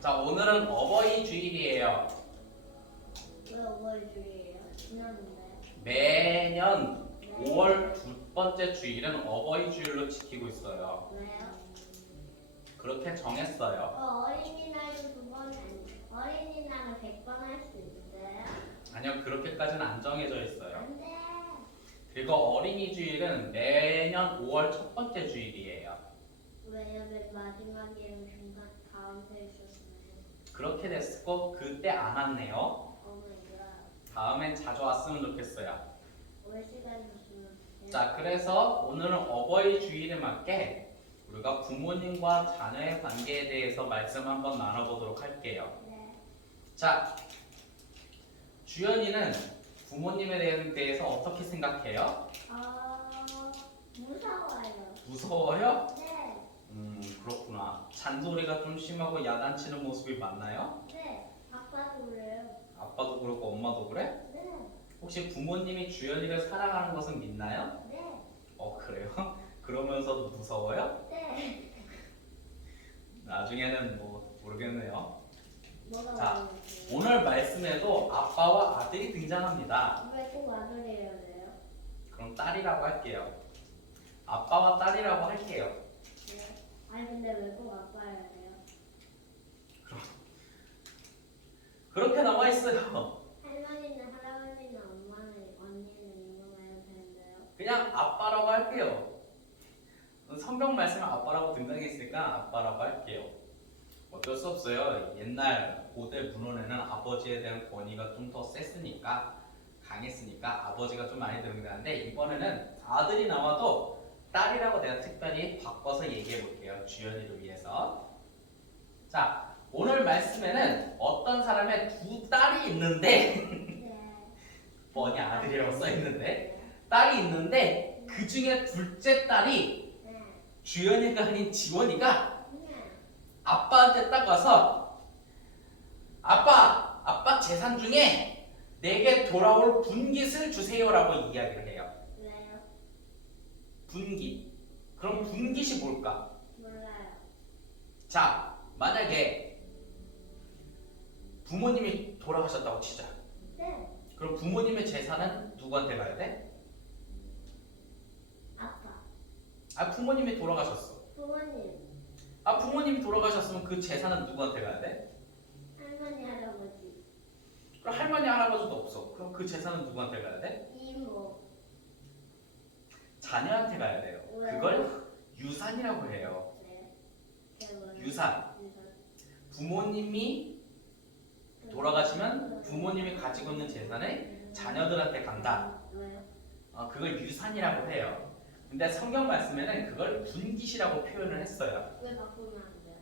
자, 오늘은 어버이 주일이에요. 왜 어버이 주일이에요? 매년 5월 두 번째 주일은 어버이 주일로 지키고 있어요. 왜요? 그렇게 정했어요. 어, 어린이날도 두번 어린이날을 100번 할 수 있어요? 아니요, 그렇게까지는 안 정해져 있어요. 안 돼. 그리고 어린이 주일은 매년 5월 첫 번째 주일이에요. 왜요? 맨 마지막에는 중간 가운데 있었어요. 그렇게 됐고 그때 안 왔네요. 어머니가 다음엔 자주 왔으면 좋겠어요. 올 시간. 자, 그래서 오늘은 어버이 주일에 맞게 우리가 부모님과 자녀의 관계에 대해서 말씀 한번 나눠보도록 할게요. 네. 자, 주연이는 부모님에 대해서 어떻게 생각해요? 어, 무서워요. 무서워요? 그렇구나. 잔소리가 좀 심하고 야단치는 모습이 많나요? 네. 아빠도 그래요. 아빠도 그렇고 엄마도 그래? 네. 혹시 부모님이 주연이를 사랑하는 것은 믿나요? 네. 어, 그래요? 그러면서도 무서워요? 네. 나중에는 뭐 모르겠네요. 뭐가 자, 모르겠어요? 오늘 말씀에도 아빠와 아들이 등장합니다. 왜꼭 아들이어야 돼요? 그럼 딸이라고 할게요. 아빠와 딸이라고 할게요. 네. 아니 근데 왜 꼭 아빠여야 돼요? 그렇게 나와 있어요. 할머니는 할아버지는 엄마는 언니는 이모가 해도 되는데요. 그냥 아빠라고 할게요. 성경 말씀에 아빠라고 등장했으니까 아빠라고 할게요. 어쩔 수 없어요. 옛날 고대 문헌에는 아버지에 대한 권위가 좀 더 셌으니까 강했으니까 아버지가 좀 많이 등장하는데 이번에는 아들이 나와도 딸이라고 내가 특별히 바꿔서 얘기해 볼게요. 주연이를 위해서. 자, 오늘 말씀에는 어떤 사람의 두 딸이 있는데 네. 뻔히 아들이라고 써 있는데 딸이 있는데 그 중에 둘째 딸이 네. 주연이가 아닌 지원이가 네. 아빠한테 딱 와서 아빠 아빠 재산 중에 내게 돌아올 분깃을 주세요라고 이야기를 해요. 분깃. 그럼 분깃이 뭘까? 몰라요. 자 만약에 부모님이 돌아가셨다고 치자. 네. 그럼 부모님의 재산은 누구한테 가야 돼? 아빠. 아 부모님이 돌아가셨어. 부모님. 아 부모님이 돌아가셨으면 그 재산은 누구한테 가야 돼? 할머니 할아버지. 그럼 할머니 할아버지도 없어. 그럼 그 재산은 누구한테 가야 돼? 자녀한테 가야 돼요. 그걸 유산이라고 해요. 네. 유산. 부모님이 돌아가시면 부모님이 가지고 있는 재산이 자녀들한테 간다. 어, 그걸 유산이라고 해요. 근데 성경 말씀에는 그걸 분깃이라고 표현을 했어요. 왜 바꾸면 안 돼요?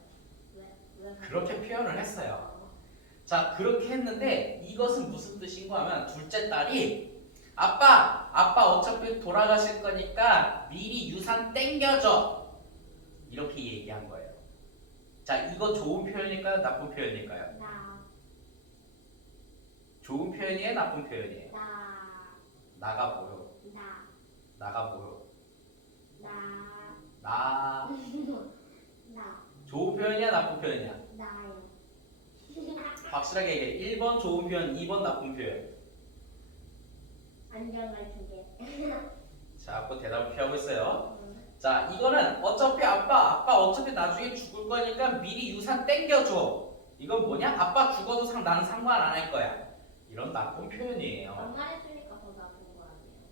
왜? 왜? 그렇게 표현을 했어요. 어, 자 그렇게 했는데 이것은 무슨 뜻인가 하면 둘째 딸이 아빠 아빠 어차피 돌아가실 거니까 미리 유산 땡겨줘. 이렇게 얘기한 거예요. 자 이거 좋은 표현일까요? 나쁜 표현일까요? 나. 좋은 표현이에요? 나쁜 표현이에요? 나. 나가 뭐요 나. 나가 뭐요 나. 나. 나. 좋은 표현이야? 나쁜 표현이야? 나요. 확실하게 얘기해. 1번 좋은 표현 2번 나쁜 표현 자 아빠 대답을 피하고 있어요 음, 자, 이거는 어차피 아빠, 아빠 어차피 나중에 죽을 거니까 미리 유산 땡겨줘. 이건 뭐냐? 아빠 죽어도 상, 나는 상관 안 할 거야. 이런 나쁜 표현이에요. 반말했으니까 더 나쁜 거 아니에요?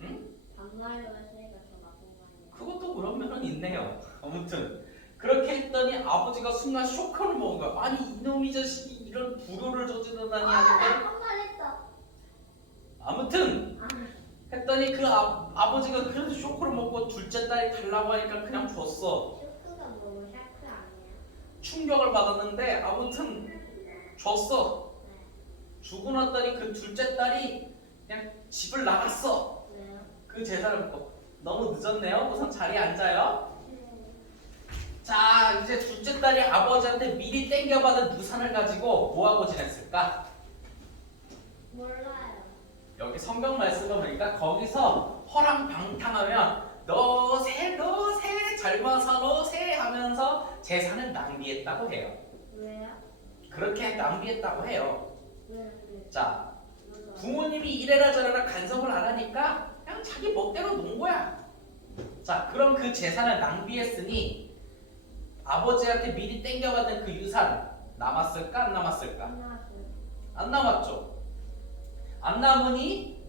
응? 반말로 했으니까 더 나쁜 거 아니에요? 그것도 그런 면은 있네요. 아무튼 그렇게 했더니 아버지가 순간 쇼크를 먹은 거야. 아니 이놈이 자식이 이런 불효를 저지르다니 아, 하는데 나한말 했어. 아무튼 아, 했더니 그 아, 아버지가 그래도 쇼크를 먹고 둘째 딸이 달라고 하니까 그냥 줬어. 쇼크가 뭐고 샤크 아니야? 충격을 받았는데 아무튼 줬어. 네. 주고 났더니 그 둘째 딸이 그냥 집을 나갔어. 왜요? 그 재산을 먹고 너무 늦었네요. 우선 자리에 앉아요. 음, 자 이제 둘째 딸이 아버지한테 미리 땡겨받은 유산을 가지고 뭐하고 지냈을까? 여기 성경 말씀을 보니까 거기서 허랑 방탕하면 너새 너새 젊어서 너새 하면서 재산을 낭비했다고 해요. 왜요? 그렇게 낭비했다고 해요. 왜, 왜, 자, 왜, 부모님이 이래라 저래라 간섭을 안 하니까 그냥 자기 멋대로 논 거야. 자, 그럼 그 재산을 낭비했으니 아버지한테 미리 땡겨받은 그 유산 남았을까 안 남았을까? 안 남았죠. 안 남으니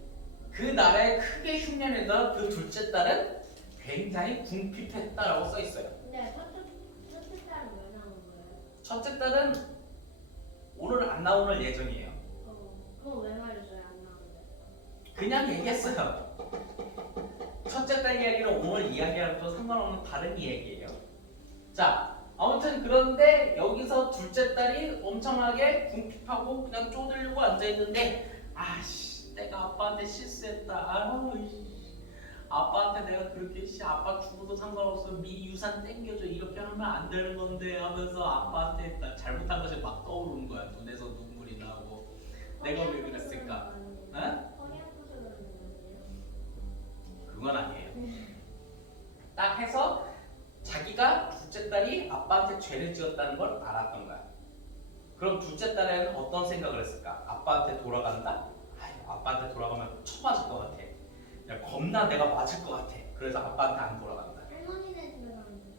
그 나라에 크게 흉내내던 그 둘째 딸은 굉장히 궁핍했다라고 써 있어요. 근데 첫째, 첫째 딸은 왜 나온 거예요? 첫째 딸은 오늘 안 나오는 예정이에요. 어, 그거 왜 말해줘요? 안 나오는데. 그냥 얘기했어요. 첫째 딸 이야기는 오늘 이야기랑 또 상관없는 다른 이야기예요. 자, 아무튼 그런데 여기서 둘째 딸이 엄청나게 궁핍하고 그냥 쪼들고 앉아 있는데 아씨 내가 아빠한테 실수했다. 씨. 아빠한테 내가 그렇게 씨 아빠 죽어도 상관없어 미리 유산 땡겨줘 이렇게 하면 안 되는 건데 하면서 아빠한테 나 잘못한 것이 막 떠오르는 거야 눈에서 눈물이 나고 내가 왜 그랬을까? 어? 그러는 건데요. 그건 아니에요. 딱 해서 자기가 둘째 딸이 아빠한테 죄를 지었다는 걸 알았던 거야. 그럼 둘째 딸에는 어떤 생각을 했을까? 아빠한테 돌아간다? 아이, 아빠한테 돌아가면 쳐맞을 것 같아. 야, 겁나 내가 맞을 것 같아. 그래서 아빠한테 안 돌아간다. 할머니네 집에 가는데.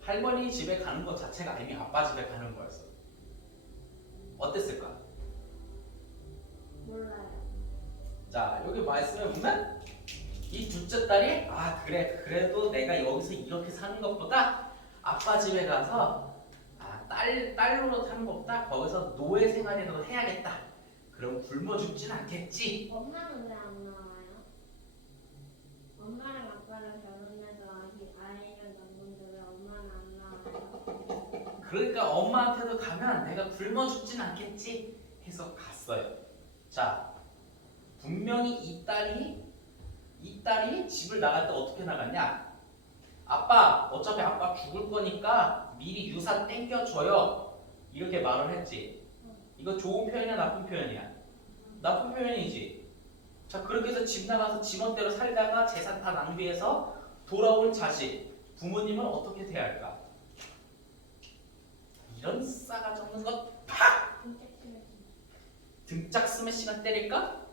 할머니 집에 가는 것 자체가 이미 아빠 집에 가는 거였어. 어땠을까? 몰라요. 자 여기 말씀해 보면 이 둘째 딸이 아 그래 그래도 내가 여기서 이렇게 사는 것보다 아빠 집에 가서 아, 딸 딸로 사는 것보다 거기서 노예 생활이라도 해야겠다. 그럼 굶어 죽진 않겠지. 엄마는 왜 안 나와요? 엄마랑 아빠랑 결혼해서 아기 아이를 낳는데 왜 엄마는 안 나와요? 그러니까 엄마한테도 가면 내가 굶어 죽진 않겠지 해서 갔어요. 자 분명히 이 딸이 이 딸이 집을 나갈 때 어떻게 나갔냐? 아빠 어차피 아빠 죽을 거니까 미리 유산 땡겨줘요 이렇게 말을 했지. 이거 좋은 표현이야 나쁜 표현이야? 나쁜 표현이지. 자 그렇게 해서 집 나가서 지멋대로 살다가 재산 다 낭비해서 돌아올 자식 부모님은 어떻게 대할까? 이런 싸가지 없는 것 싫어. 등짝 스매싱을 때릴까?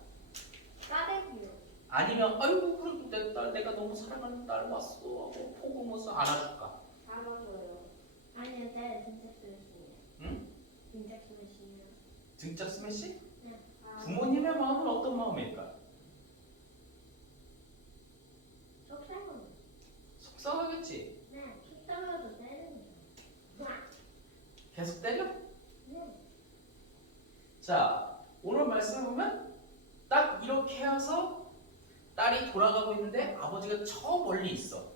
까대기요. 아니면 아이고 그래도 내 딸 내가 너무 사랑하는 딸 왔어 하고 포금어서 안아줄까? 잡아줘요. 아니요, 네, 진짜 스매싱이에요. 응? 진짜 스매싱이에요. 등짝 스매싱? 네. 아, 부모님의 마음은 어떤 마음일까? 속상은 속상하겠지 네, 속상해도 때리는 거. 계속 때려? 네. 자 오늘 말씀을 보면 딱 이렇게 해서 딸이 돌아가고 있는데 아버지가 저 멀리 있어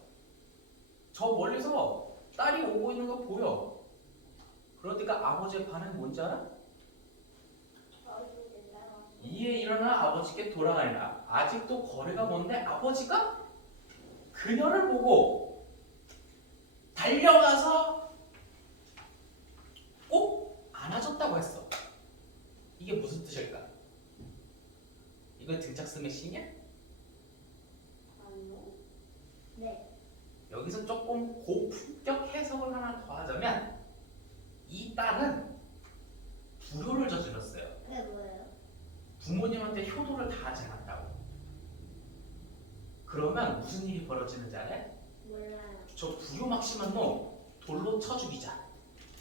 저 멀리서 딸이 오고 있는 거 보여 그러니까 아버지의 반응이 뭔지 알아? 이에 일어나 아버지께 돌아가니라. 아직도 거리가 먼데 아버지가 그녀를 보고 달려가서 꼭 안아줬다고 했어. 이게 무슨 뜻일까? 이거 등짝 스매싱이야? 아니요. 네. 여기서 조금 고품격 해석을 하나 더 하자면 이 딸은 불효를 저질렀어요. 그게 뭐예요? 부모님한테 효도를 다 하지 않았다고. 그러면 무슨 일이 벌어지는지 알아요? 몰라요. 저 부유막심한 놈 돌로 쳐 죽이자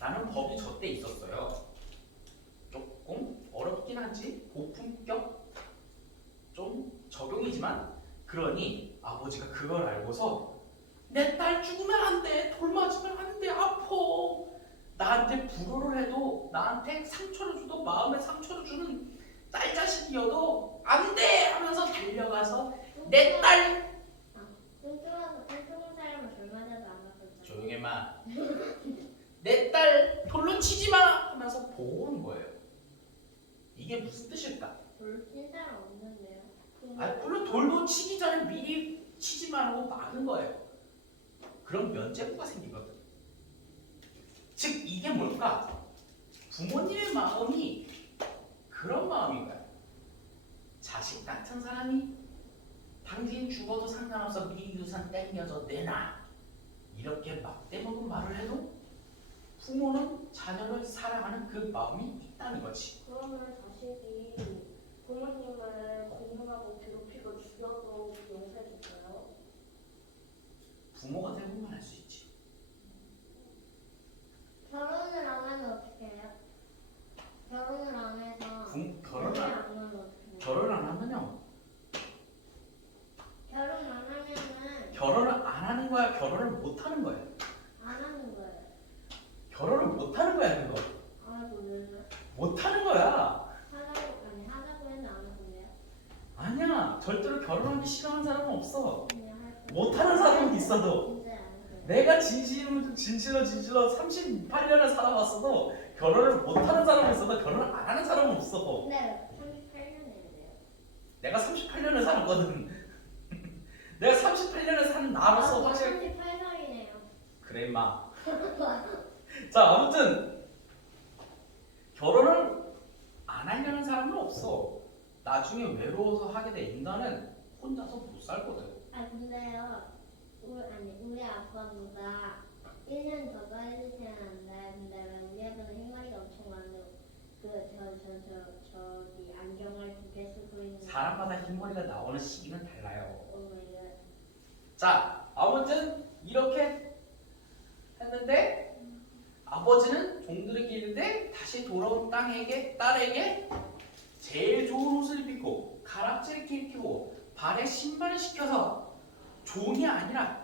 라는 법이 저때 있었어요. 조금 어렵긴 하지 고품격 좀 적용이지만 그러니 아버지가 그걸 알고서 내 딸 죽으면 안 돼, 돌 맞으면 안 돼, 아파. 나한테 불효를 해도 나한테 상처를 줘도 마음에 상처를 주는 딸 자식이어도 안 돼 하면서 달려가서 내 딸 뚱뚱하고 뚱뚱한 사람은 돌 맞아도 안 아프죠. 조용히 마. 내 딸 돌로 치지 마 하면서 보호한 거예요. 이게 무슨 뜻일까? 돌친 사람 없는데요. 아, 물론 돌로 치기 전에 미리 치지 말고 막은 거예요. 그럼 면죄부가 생기거든. 즉 이게 뭘까? 부모님의 마음이 그런 마음인 거야. 자식 같은 사람이 당신 죽어도 상관없어 미리 유산 땡겨줘 내놔 이렇게 막대먹은 말을 해도 부모는 자녀를 사랑하는 그 마음이 있다는 거지. 그러면 자식이 부모님을 공격하고 괴롭히고 죽여도 용서해 줄까요? 부모가 되고만 할수 있지. 결혼을 안 하면 어떻게 해요? 결혼을 안 해서 부, 결혼을 안 안, 하면 어떻게 해요? 결혼을 안 하면요. 결혼 안 하면은 결혼을 안 하는 거야, 결혼을 못 하는 거야. 안 하는 거예요. 결혼을 못 하는 거야, 그거. 아이고 왜요? 못 하는 거야. 하자고 아니 하자고 했는데 안 하고 왜요? 아니야, 절대로 결혼하기 싫어하는 사람은 없어. 그냥 할 거예요. 못 하는 사람은 있어도. 진짜 안 해요. 내가 진실로 진실로 38년을 살아봤어도 결혼을 못 하는 사람은 있어도 결혼을 안 하는 사람은 없어. 근데 38년인데요. 내가 38년을 살았거든. 내가 38년을 산 나로서 확실히 38살이네요. 그래 임마. 자 아무튼 결혼을 안 하려는 사람은 없어. 나중에 외로워서 하게 돼 인간은 혼자서 못 살거든. 아 근데요. 우리 아니 우리 아빠보다 1년 더 빨리 태어난다. 근데 왜 우리 아빠는 흰머리가 엄청 많고 그저 저 저 저 기 안경을 두개 쓰고 있는 사람마다 흰머리가 나오는 시기는 달라요. 오마이갓. 자 아무튼 이렇게 했는데 아버지는 종들을 기는데 다시 돌아온 땅에게 딸에게 제일 좋은 옷을 입히고 가락지를 끼고 발에 신발을 시켜서 종이 아니라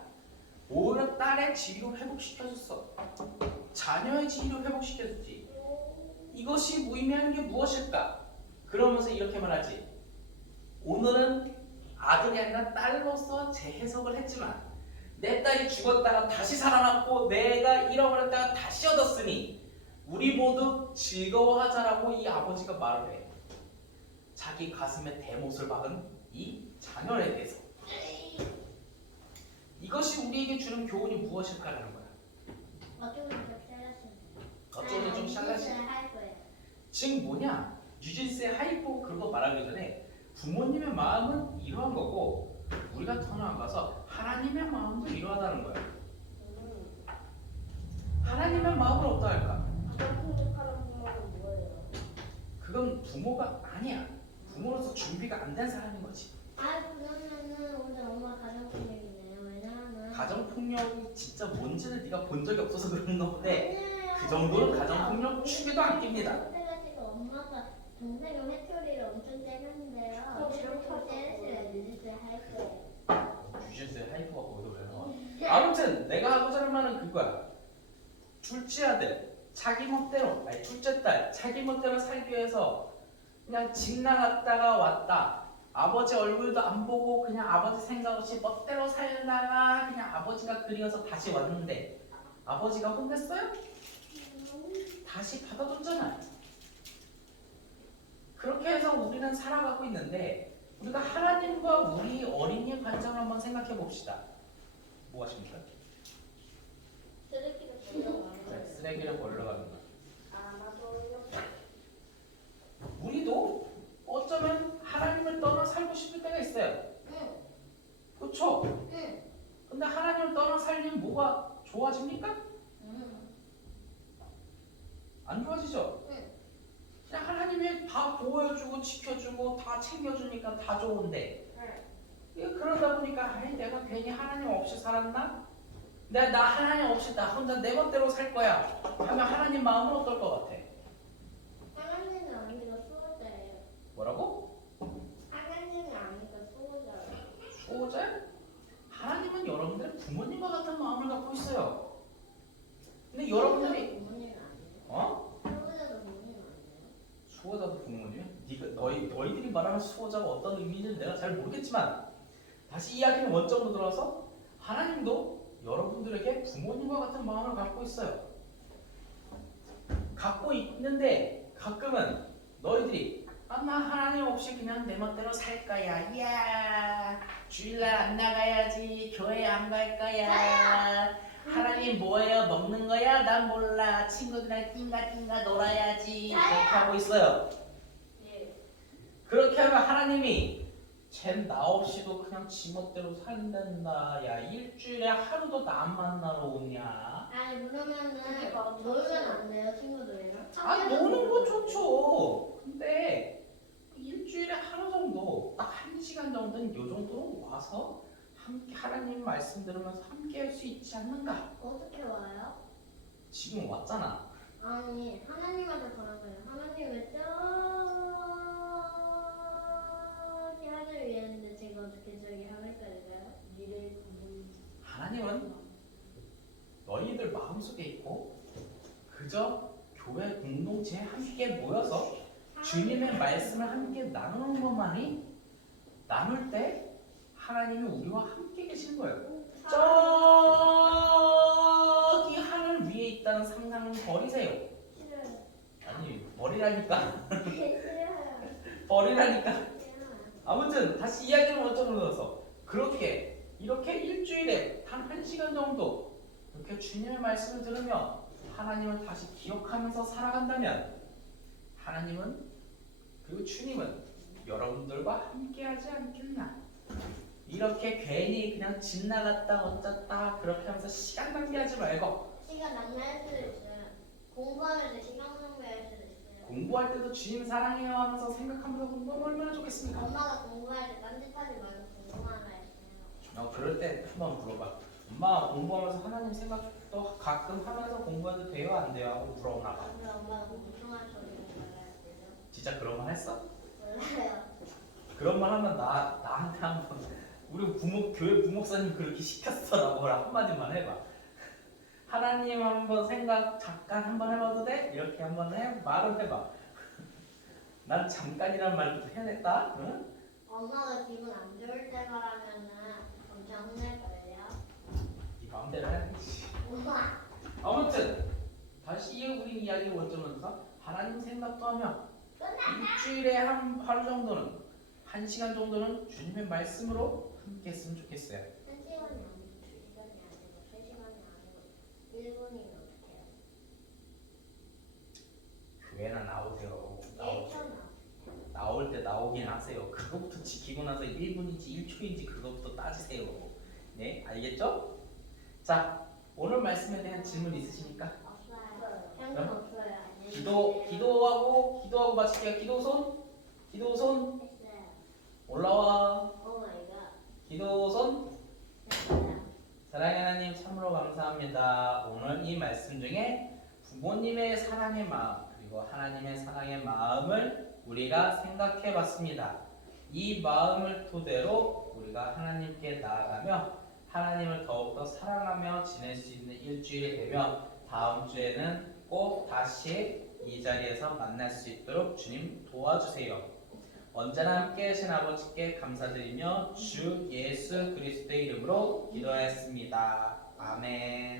오히려 딸의 지위를 회복시켜줬어. 자녀의 지위를 회복시켜줬지. 이것이 무의미하는 게 무엇일까? 그러면서 이렇게 말하지. 오늘은 아들이 아니라 딸로서 재해석을 했지만 내 딸이 죽었다가 다시 살아났고 내가 잃어버렸다가 다시 얻었으니 우리 모두 즐거워하자라고 이 아버지가 말을 해. 자기 가슴에 대못을 박은 이 자녀에 대해서. 이것이 우리에게 주는 교훈이 무엇일까라는 거야. 어쩌면 좀 셀러신. 어쩌면 좀 샬라시. 할 거예요. 뭐냐? 뉴진스의 하이포 그거 말하기 전에 부모님의 마음은 이러한 거고 우리가 더 나아가서 하나님의 마음도 이러하다는 거야. 음. 하나님의 마음은 어떠할까? 가장 풍족한 부모는 뭐예요? 그건 부모가 아니야. 부모로서 준비가 안 된 사람인 거지. 아 그러면은 오늘 엄마. 왜냐하면 가정폭력이 진짜 뭔지는 네가 본 적이 없어서 그런 건데. 그 정도는 가정폭력 축에도 안 낍니다. 그때가지고 엄마가 동생이 회초리를 엄청 때렸는데요. 어, 회초리 때리시래 뉴진스 할 거예요. 뉴진스의 하이포가 거기서 왜 나와? 아무튼 내가 하고자 하는 말은 그거야. 둘째 아들 자기 멋대로 아니 둘째 딸 자기 멋대로 살기 위해서 그냥 집 나갔다가 왔다. 아버지 얼굴도 안 보고 그냥 아버지 생각 없이 멋대로 살다가 그냥 아버지가 그리워서 다시 왔는데 아버지가 혼냈어요? 다시 받아줬잖아요. 그렇게 해서 우리는 살아가고 있는데 우리가 하나님과 우리 어린이의 관점을 한번 생각해 봅시다. 뭐 하십니까? 쓰레기를 버리러 가는 네, 거예요. 쓰레기를 버리러 가는 거. 아 나도 우리도 어쩌면 하나님을 떠나 살고 싶을 때가 있어요. 응, 그렇죠? 응, 근데 하나님을 떠나 살면 뭐가 좋아집니까? 응. 안 좋아지죠? 응. 그냥 하나님이 다 보호해주고 지켜주고 다 챙겨주니까 다 좋은데 응. 예, 그러다 보니까 아니 내가 괜히 하나님 없이 살았나? 내가 나 하나님 없이 나 혼자 내 멋대로 살 거야 하면 하나님 마음은 어떨 것 같아? 하나님은 아니고 수호자예요. 뭐라고? 하나님이 아니고 수호자예요. 수호자? 하나님은 여러분들의 부모님과 같은 마음을 갖고 있어요 근데 여러분들이 부모님 아니에요? 어? 수호자도 부모님 아니에요? 수호자도 부모님? 네가 너희 너희들이 말하는 수호자가 어떤 의미인지는 내가 잘 모르겠지만 다시 이야기는 원점으로 돌아와서 하나님도 여러분들에게 부모님과 같은 마음을 갖고 있어요. 갖고 있는데 가끔은 너희들이 아, 나 하나님 없이 그냥 내 멋대로 살 거야. 이야 주일날 안 나가야지 교회 안 갈 거야. 하나님 뭐예요? 먹는 거야? 난 몰라. 친구들이랑 띵가띵가 놀아야지. 그렇게 하고 있어요. 예. 그렇게 하면 하나님이 쟨나 없이도 그냥 지멋대로 산단다. 야 일주일에 하루도 나 안 만나러 오냐? 아니 그러면은 놀면 안 돼요 친구들이랑? 아 노는 거 좋죠. 근데 일주일에 하루 정도 딱 한 시간 정도는 요 정도로 와서 함께 하나님 말씀 들으면서 함께 할 수 있지 않는가? 어떻게 와요? 지금 왔잖아. 아니 하나님한테 가는 거예요. 하나님은 저기 하늘 위에 있는데 제가 어떻게 저기 하늘까지 가요? 미래 하나님은 너희들 마음속에 있고 그저 교회 공동체에 함께 모여서 주님의 말씀을 함께 나누는 것만이 나눌 때 하나님이 우리와 함께 계신 거예요. 저기 하늘 위에 있다는 상상은 버리세요. 아니 버리라니까. 버리라니까. 싫어요. 아무튼 다시 이야기를 원점으로 넣어서 그렇게 이렇게 일주일에 단 한 시간 정도 이렇게 주님의 말씀을 들으며 하나님을 다시 기억하면서 살아간다면 하나님은 그리고 주님은 여러분들과 함께하지 않겠나 이렇게 괜히 그냥 집 나갔다 어쩌다 그렇게 하면서 시간 낭비하지 말고 시간 낭비할 수도 있어요. 공부하면서 시간 낭비할 수도 있어요. 공부할 때도 주님 사랑해요 하면서 생각하면서 공부하면 얼마나 좋겠습니까? 엄마가 공부할 때 딴짓하지 말고 공부만 했어요. 어, 그럴 때 한번 물어봐. 엄마 공부하면서 하나님 생각도 가끔 하면서 공부해도 돼요 안 돼요 하고 물어보나 봐. 근데 엄마가 공부만 소리를 말해야 돼요. 진짜 그런 말 했어? 몰라요. 그런 말 하면 나 나한테 한번 우리 부모 교회 부목사님 그렇게 시켰어라고 뭐라 한마디만 해봐. 하나님 한번 생각 잠깐 한번 해봐도 돼? 이렇게 한번 해 말을 해봐. 난 잠깐이란 말도 해냈다. 응? 엄마가 기분 안 좋을 때 말하면은 엄청 혼낼 거예요. 이 마음대로 해. 엄마. 아무튼 다시 이 우리 이야기 원점에서 하나님 생각도 하며 일주일에 한 하루 정도는 한 시간 정도는 주님의 말씀으로 함께 했으면 좋겠어요. 한 시간이 아니고 두 시간이 아니고 세 시간이 아니고 1분이면 어떡해요? 교회나 나오세요. 나올, 1초 나. 나올 때 나오긴 하세요. 그거부터 지키고 나서 1분인지 1초인지 그거부터 따지세요. 네, 알겠죠? 자, 오늘 말씀에 대한 질문 있으십니까? 없어요. 그럼? 없어요. 기도. 기도하고 기도하고 마칠게요. 기도 손, 기도 손 했어요. 올라와. 오 마이 갓. 기도 손. 했어요. 사랑의 하나님 참으로 감사합니다. 오늘 이 말씀 중에 부모님의 사랑의 마음 그리고 하나님의 사랑의 마음을 우리가 생각해 봤습니다. 이 마음을 토대로 우리가 하나님께 나아가며 하나님을 더욱더 사랑하며 지낼 수 있는 일주일이 되며 다음 주에는 꼭 다시 이 자리에서 만날 수 있도록 주님 도와주세요. 언제나 함께 하신 아버지께 감사드리며 주 예수 그리스도의 이름으로 기도하였습니다. 아멘.